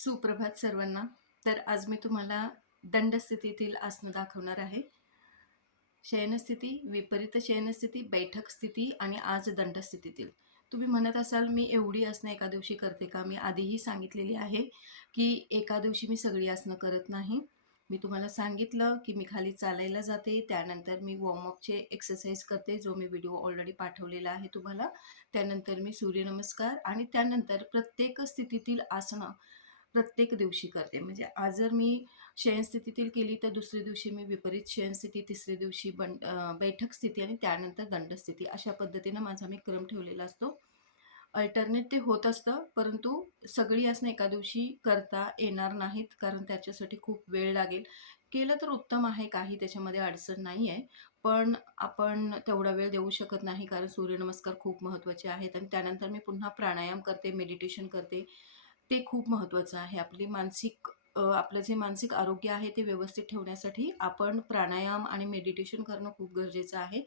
सुप्रभात सर्वांना. तर आज मी तुम्हाला दंडस्थितीतील आसनं दाखवणार आहे. शयनस्थिती, विपरीत शयनस्थिती, बैठक स्थिती आणि आज दंडस्थितीतील. तुम्ही म्हणत असाल, मी एवढी आसनं एका दिवशी करते का? मी आधीही सांगितलेली आहे, की एका दिवशी मी सगळी आसनं करत नाही. मी तुम्हाला सांगितलं, की मी खाली चालायला जाते. त्यानंतर मी वॉर्मअपचे एक्सरसाइज करते, जो मी व्हिडिओ ऑलरेडी पाठवलेला आहे तुम्हाला. त्यानंतर मी सूर्यनमस्कार आणि त्यानंतर प्रत्येक स्थितीतील आसनं प्रत्येक दिवशी करते. म्हणजे आज जर मी शयनस्थितीतील केली, तर दुसऱ्या दिवशी मी विपरीत शयनस्थिती, तिसऱ्या दिवशी बैठक स्थिती आणि त्यानंतर दंडस्थिती अशा पद्धतीनं माझा मी क्रम ठेवलेला असतो. अल्टरनेट ते होत असतं, परंतु सगळी आसनं एका दिवशी करता येणार नाहीत, कारण त्याच्यासाठी खूप वेळ लागेल. केलं तर उत्तम आहे, काही त्याच्यामध्ये अडचण नाही आहे. पण आपण तेवढा वेळ देऊ शकत नाही, कारण सूर्यनमस्कार खूप महत्त्वाचे आहेत आणि त्यानंतर मी पुन्हा प्राणायाम करते, मेडिटेशन करते. ते खूप महत्त्वाचं आहे. आपलं जे मानसिक आरोग्य आहे ते व्यवस्थित ठेवण्यासाठी आपण प्राणायाम आणि मेडिटेशन करणं खूप गरजेचं आहे.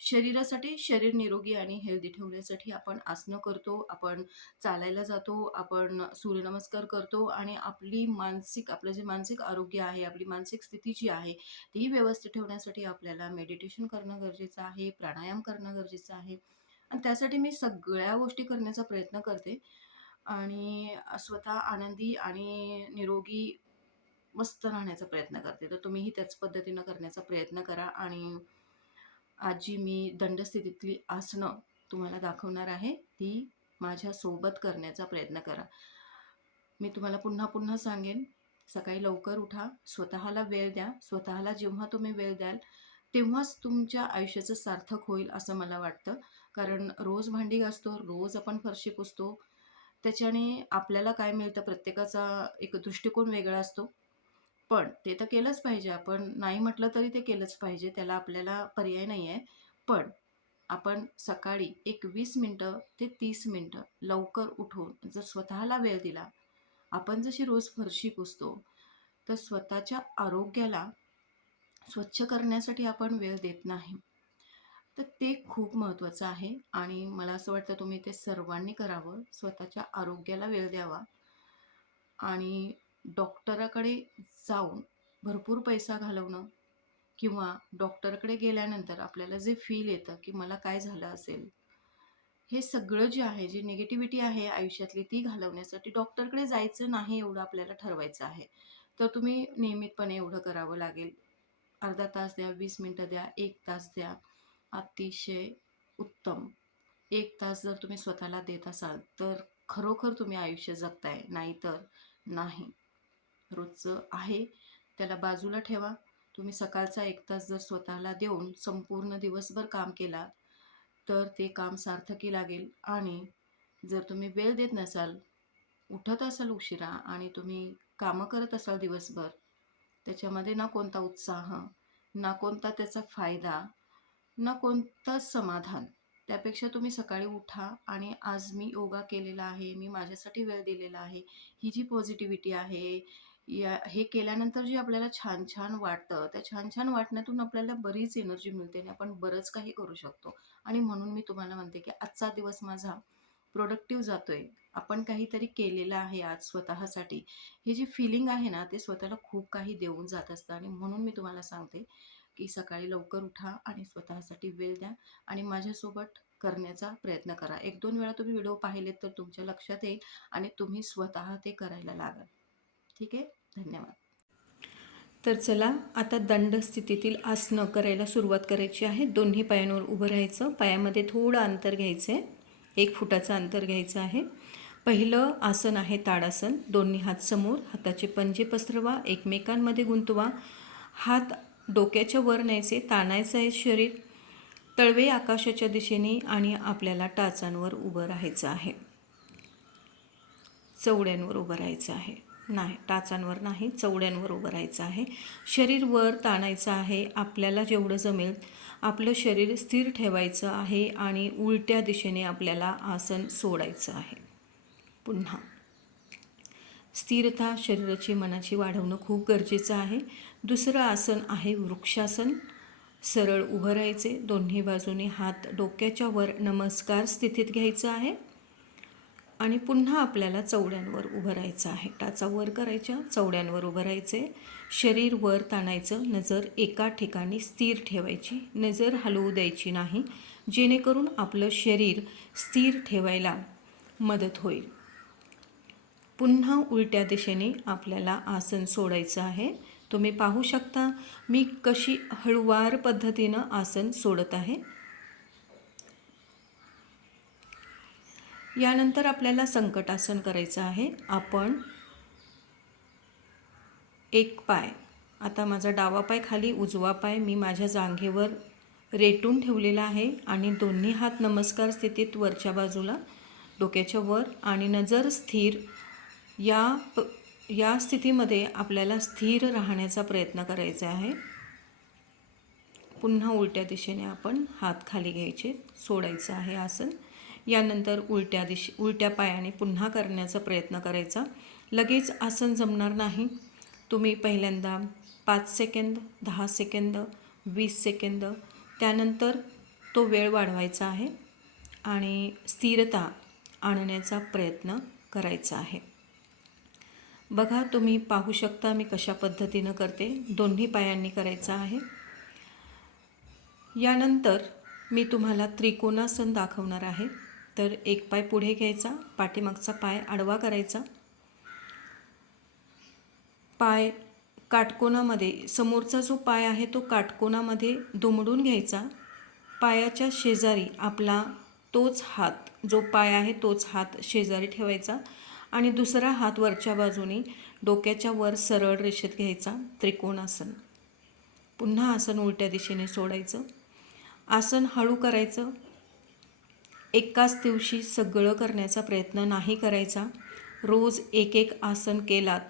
शरीरासाठी शरीर निरोगी आणि हेल्दी ठेवण्यासाठी आपण आसनं करतो, आपण चालायला जातो, आपण सूर्यनमस्कार करतो आणि आपलं जे मानसिक आरोग्य आहे, आपली मानसिक स्थिती जी आहे, ती व्यवस्थित ठेवण्यासाठी आपल्याला मेडिटेशन करणं गरजेचं आहे, प्राणायाम करणं गरजेचं आहे आणि त्यासाठी मी सगळ्या गोष्टी करण्याचा प्रयत्न करते. आणि स्वतः आनंदी आणि निरोगी मस्त राहण्याचा प्रयत्न करते. तर तुम्हीही त्याच पद्धतीनं करण्याचा प्रयत्न करा आणि आज जी मी दंडस्थितीतली आसनं तुम्हाला दाखवणार आहे, ती माझ्यासोबत करण्याचा प्रयत्न करा. मी तुम्हाला पुन्हा-पुन्हा सांगेन, सकाळी लवकर उठा, स्वतःला वेळ द्या. स्वतःला जेव्हा तुम्ही वेळ द्याल, तेव्हाच तुमच्या आयुष्याचं सार्थक होईल असं मला वाटतं. कारण रोज भांडी घासतो, रोज आपण फरशी पुसतो. त्याच्याने आपल्याला काय मिळतं, प्रत्येकाचा एक दृष्टिकोन वेगळा असतो. पण ते तर केलंच पाहिजे. आपण नाही म्हटलं तरी ते केलंच पाहिजे. त्याला आपल्याला पर्याय नाही आहे. पण आपण सकाळी एक 20 मिनिटं ते 30 मिनिटं लवकर उठून जर स्वतःला वेळ दिला, आपण जशी रोज फरशी पुसतो, तर स्वतःच्या आरोग्याला स्वच्छ करण्यासाठी आपण वेळ देत नाही. तर ते खूप महत्त्वाचं आहे आणि मला असं वाटतं तुम्ही ते सर्वांनी करावं. स्वतःच्या आरोग्याला वेळ द्यावा आणि डॉक्टराकडे जाऊन भरपूर पैसा घालवणं किंवा डॉक्टरकडे गेल्यानंतर आपल्याला जे फील येतं, की मला काय झालं असेल, हे सगळं जे आहे, जी निगेटिव्हिटी आहे आयुष्यातली ती घालवण्यासाठी डॉक्टरकडे जायचं नाही एवढं आपल्याला ठरवायचं आहे. तर तुम्ही नियमितपणे एवढं करावं लागेल. अर्धा तास द्या, 20 मिनिटं द्या, 1 तास द्या. अतिशय उत्तम. 1 तास जर तुम्ही स्वतःला देत असाल, तर खरोखर तुम्ही आयुष्य जगताय, नाहीतर नाही. रोजचं आहे त्याला बाजूला ठेवा. तुम्ही सकाळचा 1 तास जर स्वतःला देऊन संपूर्ण दिवसभर काम केलात, तर ते काम सार्थकी लागेल आणि जर तुम्ही वेळ देत नसाल, उठत असाल उशिरा आणि तुम्ही कामं करत असाल दिवसभर, त्याच्यामध्ये ना कोणता उत्साह, ना कोणता त्याचा फायदा, ना कोणतं समाधान. त्यापेक्षा तुम्ही सकाळी उठा आणि आज मी योगा केलेला आहे, मी माझ्यासाठी वेळ दिलेला आहे. ही जी पॉझिटिव्हिटी आहे, हे केल्यानंतर जे आपल्याला छान-छान वाटतं, त्या छान-छान वाटण्यातून आपल्याला बरीच एनर्जी मिळते आणि आपण बरंच काही करू शकतो. आणि म्हणून मी तुम्हाला म्हणते, की आजचा दिवस माझा प्रोडक्टिव्ह जातोय. आपण काहीतरी केलेलं आहे आज स्वतःसाठी. ही जी फीलिंग आहे ना, ते स्वतःला खूप काही देऊन जात असतं आणि म्हणून मी तुम्हाला सांगते, की सकाळी लवकर उठा आणि स्वतःसाठी वेळ द्या आणि माझ्यासोबत करण्याचा प्रयत्न करा. 1-2 वेळा तुम्ही व्हिडिओ पाहिलेत तर तुमच्या लक्षात येईल आणि तुम्ही स्वतः ते करायला लागाल. ठीक आहे? धन्यवाद. तर चला आता दंड स्थितीतील आसनं करायला सुरुवात करायची आहे. दोन्ही पायांवर उभं राहायचं. पायामध्ये थोडं अंतर घ्यायचं आहे. 1 फुटाचं अंतर घ्यायचं आहे. पहिलं आसन आहे ताडासन. दोन्ही हात समोर, हाताचे पंजे पसरवा, एकमेकांमध्ये गुंतवा. हात डोक्याच्या वर न्यायचे, ताणायचं आहे शरीर. तळवे आकाशाच्या दिशेने आणि आपल्याला टाचांवर उभं राहायचं आहे. चवड्यांवर उभं राहायचं आहे. नाही, टाचांवर नाही, चवड्यांवर उभं राहायचं आहे. शरीर वर ताणायचं आहे. आपल्याला जेवढं जमेल आपलं शरीर स्थिर ठेवायचं आहे आणि उलट्या दिशेने आपल्याला आसन सोडायचं आहे. पुन्हा स्थिरता शरीराची मनाची वाढवणं खूप गरजेचं आहे. दुसरं आसन आहे वृक्षासन. सरळ उभं राहायचे, दोन्ही बाजूने हात डोक्याच्या वर नमस्कार स्थितीत घ्यायचं आहे. आणि पुन्हा आपल्याला चवड्यांवर उभं राहायचं आहे. टाचा वर करायच्या, चवड्यांवर उभं राहायचे, शरीर वर ताणायचं, नजर एका ठिकाणी स्थिर ठेवायची, नजर हलवू द्यायची नाही, जेणेकरून आपलं शरीर स्थिर ठेवायला मदत होईल. पुन्हा उलट्या दिशेने आपल्याला आसन सोडायचं आहे. तुम्ही पाहू शकता मी कशी हळूवार पद्धतीनं आसन सोडत आहे. यानंतर आपल्याला संकटासन करायचं आहे. आपण एक पाय, आता माझा डावा पाय खाली, उजवा पाय मी माझ्या जांघेवर रेटून ठेवलेला आहे आणि दोन्ही हात नमस्कार स्थितीत वरच्या बाजूला डोक्याच्या वर आणि नजर स्थिर. या स्थितीमध्ये आपल्याला स्थिर राहण्याचा प्रयत्न करायचा आहे. पुन्हा उलट्या दिशेने आपण हात खाली घ्यायचे, सोडायचं आहे आसन. यानंतर उलट्या पायाने पुन्हा करण्याचा प्रयत्न करायचा. लगेच आसन जमणार नाही. तुम्ही पहिल्यांदा 5 सेकंद, 10 सेकंद, 20 सेकंद, त्यानंतर तो वेळ वाढवायचा आहे आणि स्थिरता आणण्याचा प्रयत्न करायचा आहे. बघा, तुम्ही पाहू शकता मी कशा पद्धतीनं करते. दोन्ही पायांनी करायचं आहे. यानंतर मी तुम्हाला त्रिकोणासन दाखवणार आहे. तर एक पाय पुढे घ्यायचा, पाठीमागचा पाय आडवा करायचा, पाय काटकोनामध्ये, समोरचा जो पाय आहे तो काटकोनामध्ये दुमडून घ्यायचा. पायाच्या शेजारी आपला तोच हात, जो पाय आहे तोच हात शेजारी ठेवायचा आणि दुसरा हात वरच्या बाजूने डोक्याच्या वर सरळ रेषेत घ्यायचा. त्रिकोणासन. पुन्हा आसन उलट्या दिशेने सोडायचं. आसन हळू करायचं. एकाच दिवशी सगळं करण्याचा प्रयत्न नाही करायचा. रोज एक एक आसन केलात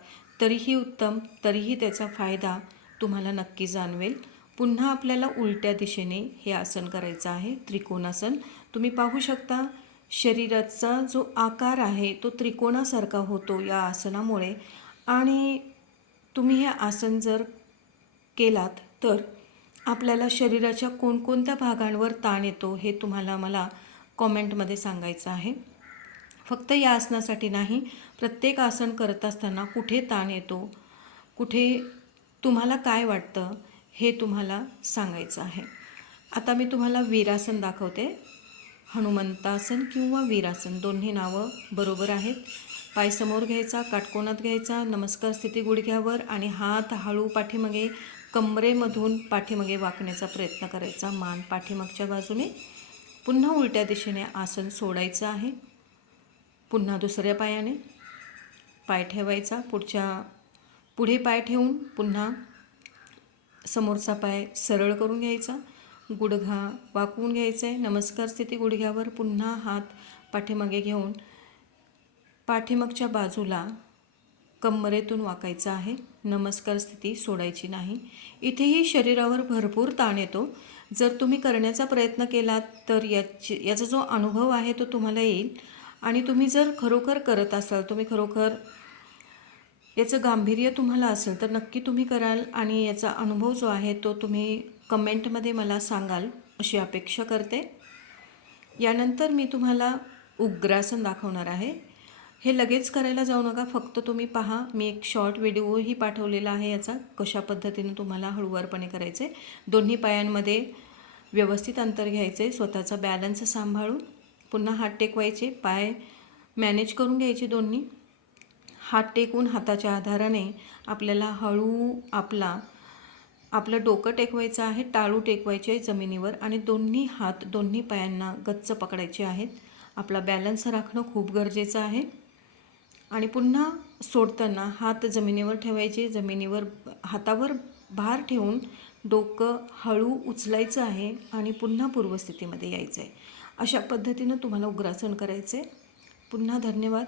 तरीही उत्तम, तरीही त्याचा फायदा तुम्हाला नक्की जाणवेल. पुन्हा आपल्याला उलट्या दिशेने हे आसन करायचं आहे, त्रिकोणासन. तुम्ही पाहू शकता शरीराचा जो आकार आहे तो त्रिकोणासारखा होतो या आसनामुळे. आणि तुम्ही हे आसन जर केलात तर आपल्याला शरीराच्या कोणकोणत्या भागांवर ताण येतो हे तुम्हाला मला कॉमेंटमध्ये सांगायचं आहे. फक्त या आसनासाठी नाही, प्रत्येक आसन करत असताना कुठे ताण येतो, कुठे तुम्हाला काय वाटतं हे तुम्हाला सांगायचं आहे. आता मी तुम्हाला वीरासन दाखवते. हनुमंतासन किंवा वीरासन दोन्ही नावं बरोबर आहेत. पाय समोर घ्यायचा, काटकोनात घ्यायचा, नमस्कार स्थिती गुडघ्यावर आणि हात हळू पाठीमागे कमरेमधून पाठीमागे वाकण्याचा प्रयत्न करायचा. मान पाठीमागच्या बाजूने. पुन्हा उलट्या दिशेने आसन सोडायचं आहे. पुन्हा दुसऱ्या पायाने पाय ठेवायचा, पुढे पाय ठेवून पुन्हा समोरचा पाय सरळ करून घ्यायचा, गुडघा वाकवून घ्यायचा आहे. नमस्कार स्थिती गुडघ्यावर. पुन्हा हात पाठीमागे घेऊन पाठीमागच्या बाजूला कमरेतून वाकायचं आहे. नमस्कार स्थिती सोडायची नाही. इथेही शरीरावर भरपूर ताण येतो. जर तुम्ही करण्याचा प्रयत्न केलात तर याचा जो अनुभव आहे तो तुम्हाला येईल. आणि तुम्ही जर खरोखर करत असाल, तुम्ही खरोखर याचं गांभीर्य तुम्हाला असेल तर नक्की तुम्ही कराल आणि याचा अनुभव जो आहे तो तुम्ही कमेंटमध्ये मला सांगाल अशी अपेक्षा करते. यानंतर मी तुम्हाला उग्रासन दाखवणार आहे. हे लगेच करायला जाऊ नका, फक्त तुम्ही पहा. मी एक शॉर्ट व्हिडिओही पाठवलेला आहे याचा, कशा पद्धतीने तुम्हाला हळूवारपणे करायचं आहे. दोन्ही पायांमध्ये व्यवस्थित अंतर घ्यायचं आहे, स्वतःचा बॅलन्स सांभाळून. पुन्हा हात टेकवायचे, पाय मॅनेज करून घ्यायचे दोन्ही. हात टेकून हाताच्या आधाराने आपल्याला हळू आपलं डोकं टेकवायचं आहे, टाळू टेकवायचे आहे जमिनीवर आणि दोन्ही हात दोन्ही पायांना गच्च पकडायचे आहेत. आपला बॅलन्स राखणं खूप गरजेचं आहे. आणि पुन्हा सोडताना हात जमिनीवर ठेवायचे, जमिनीवर हातावर भार ठेवून डोकं हळू उचलायचं आहे आणि पुन्हा पूर्वस्थितीमध्ये यायचं आहे. अशा पद्धतीनं तुम्हाला उग्रासन करायचं आहे. पुन्हा धन्यवाद.